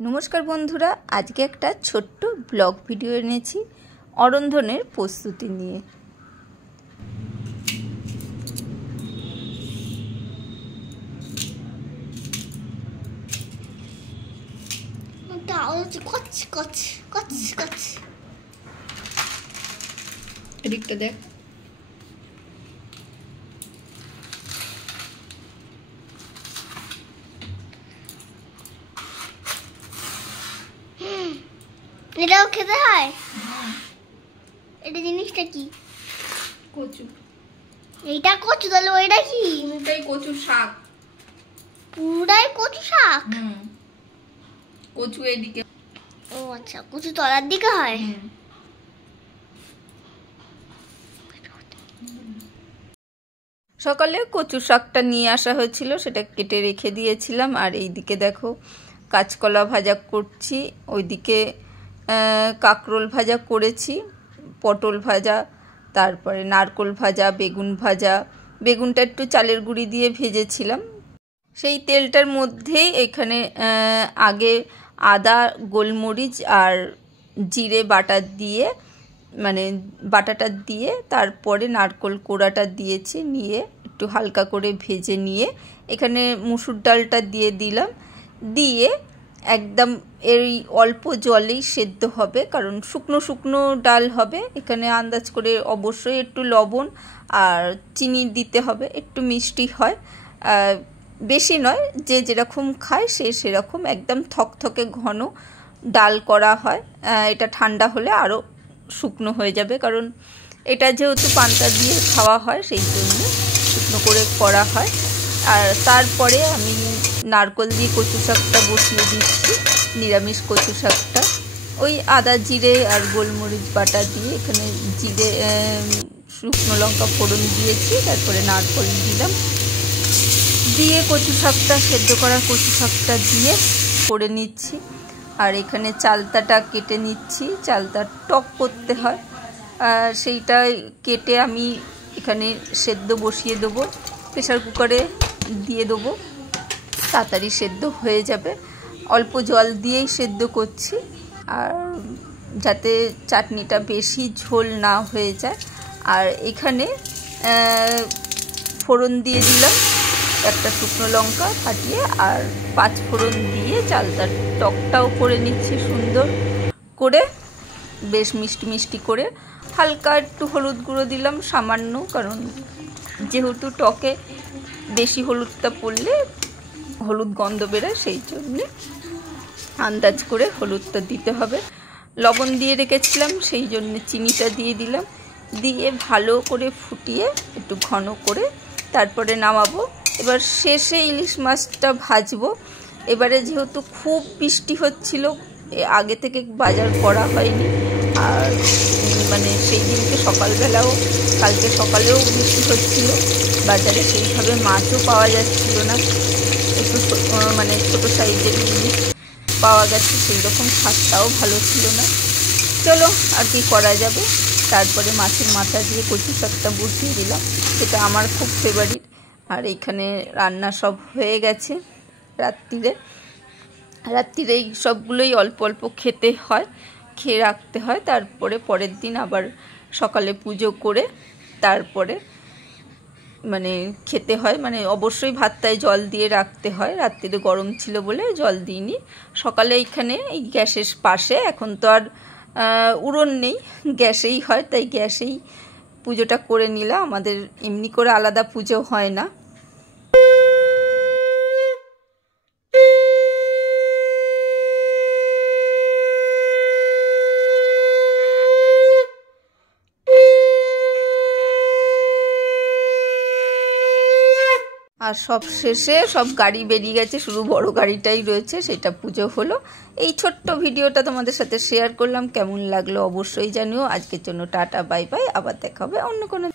नमस्कार बंधुरा आज के एक छोट्ट ब्लग भिडियो এনেছি অরন্ধনের প্রস্তুতি নিয়ে। এদিকটা দেখ এটাও খেতে হয়। এটা জিনিসটা কি? কচু। এইটা কচু, তাহলে ওইটা কি? পুরোটাই কচু শাক। পুরোটাই কচু শাক? কচু এইদিকে। ও আচ্ছা, কচু তলার দিকে হয়। সকালে কচু শাকটা নিয়ে আসা হয়েছিল, সেটা কেটে রেখে দিয়েছিলাম। আর এইদিকে দেখো কাঁচকলা ভাজা করছি, ওইদিকে কাঁকরোল ভাজা করেছি, পটল ভাজা, তারপরে নারকোল ভাজা, বেগুন ভাজা। বেগুনটা একটু চালের গুঁড়ি দিয়ে ভেজেছিলাম। সেই তেলটার মধ্যেই এখানে আগে আদা, গোলমরিচ আর জিরে বাটা দিয়ে, মানে বাটাটা দিয়ে তারপরে নারকোল কোড়াটা দিয়েছি, নিয়ে একটু হালকা করে ভেজে নিয়ে এখানে মুসুর ডালটা দিয়ে দিলাম। দিয়ে একদম এই অল্প জলেই সেদ্ধ হবে, কারণ শুকনো শুকনো ডাল হবে। এখানে আন্দাজ করে অবশ্যই একটু লবণ আর চিনি দিতে হবে, একটু মিষ্টি হয়, বেশি নয়, যে যেরকম খায় সে সেরকম। একদম থকথকে ঘন ডাল করা হয়। এটা ঠান্ডা হলে আরও শুকনো হয়ে যাবে, কারণ এটা যেহেতু পান্তা দিয়ে খাওয়া হয় সেই জন্য শুকনো করে করা হয়। আর তারপরে আমি নারকোল দিয়ে কচু শাকটা বসিয়ে দিচ্ছি, নিরামিষ কচু শাকটা। ওই আদা জিরে আর গোলমরিচ বাটা দিয়ে এখানে জিরে শুকনো লঙ্কা ফোড়ন দিয়েছি, তারপরে নারকোল দিলাম, দিয়ে কচু শাকটা সেদ্ধ করা কচু শাকটা দিয়ে করে নিচ্ছি। আর এখানে চালতাটা কেটে নিচ্ছি, চালতা টক করতে হয়, সেইটা কেটে আমি এখানে সেদ্ধ বসিয়ে দেবো, প্রেসার কুকারে দিয়ে দেবো, তাড়াতাড়ি সেদ্ধ হয়ে যাবে। অল্প জল দিয়েই সেদ্ধ করছি, আর যাতে চাটনিটা বেশি ঝোল না হয়ে যায়। আর এখানে ফোড়ন দিয়ে দিলাম, একটা শুকনো লঙ্কা ফাটিয়ে, আর 5 ফোড়ন দিয়ে চালতার টকটাও করে নিচ্ছি সুন্দর করে, বেশ মিষ্টি মিষ্টি করে। হালকা একটু হলুদ গুঁড়ো দিলাম সামান্য, কারণ যেহেতু টকে বেশি হলুদটা পড়লে হলুদ গন্ধ বেরোয়, সেই জন্যে আন্দাজ করে হলুদটা দিতে হবে। লবণ দিয়ে রেখেছিলাম, সেই জন্যে চিনিটা দিয়ে দিলাম, দিয়ে ভালো করে ফুটিয়ে একটু ঘন করে তারপরে নামাবো। এবার শেষে ইলিশ মাছটা ভাজবো। এবারে যেহেতু খুব বৃষ্টি হচ্ছিল, আগে থেকে বাজার করা হয়নি, আর মানে সেই দিনকে সকালবেলাও, কালকে সকালেও বৃষ্টি হচ্ছিল, বাজারে সেইভাবে মাছও পাওয়া যাচ্ছিল না। একটু মানে ছোটো সাইজের ইলিশ পাওয়া গেছে, সেই রকম স্বাদটাও ভালো ছিল না। চলো আর কি করা যাবে। তারপরে মাছের মাথা দিয়ে কচু শাকটা বসিয়ে দিলাম, এটা আমার খুব ফেভারিট। আর এইখানে রান্না সব হয়ে গেছে। রাত্রিরে এই সবগুলোই অল্প অল্প খেতে হয়, খেয়ে রাখতে হয়, তারপরে পরের দিন আবার সকালে পুজো করে তারপরে মানে খেতে হয়। মানে অবশ্যই ভাতটায় জল দিয়ে রাখতে হয়, রাত্রিরে গরম ছিল বলে জল দিইনি। সকালে এইখানে এই গ্যাসের পাশে, এখন তো আর উড়ন নেই, গ্যাসেই হয়, তাই গ্যাসেই পুজোটা করে নিলাম। আমাদের এমনি করে আলাদা পুজো হয় না। আর সব শেষে সব গাড়ি বেরিয়ে গেছে, শুধু বড় গাড়িটাই রয়েছে, সেটা পুজো হলো। এই ছোট্ট ভিডিওটা তোমাদের সাথে শেয়ার করলাম, কেমন লাগলো অবশ্যই জানিও। আজকের জন্য টাটা, বাই বাই, আবার দেখা হবে অন্য কোনো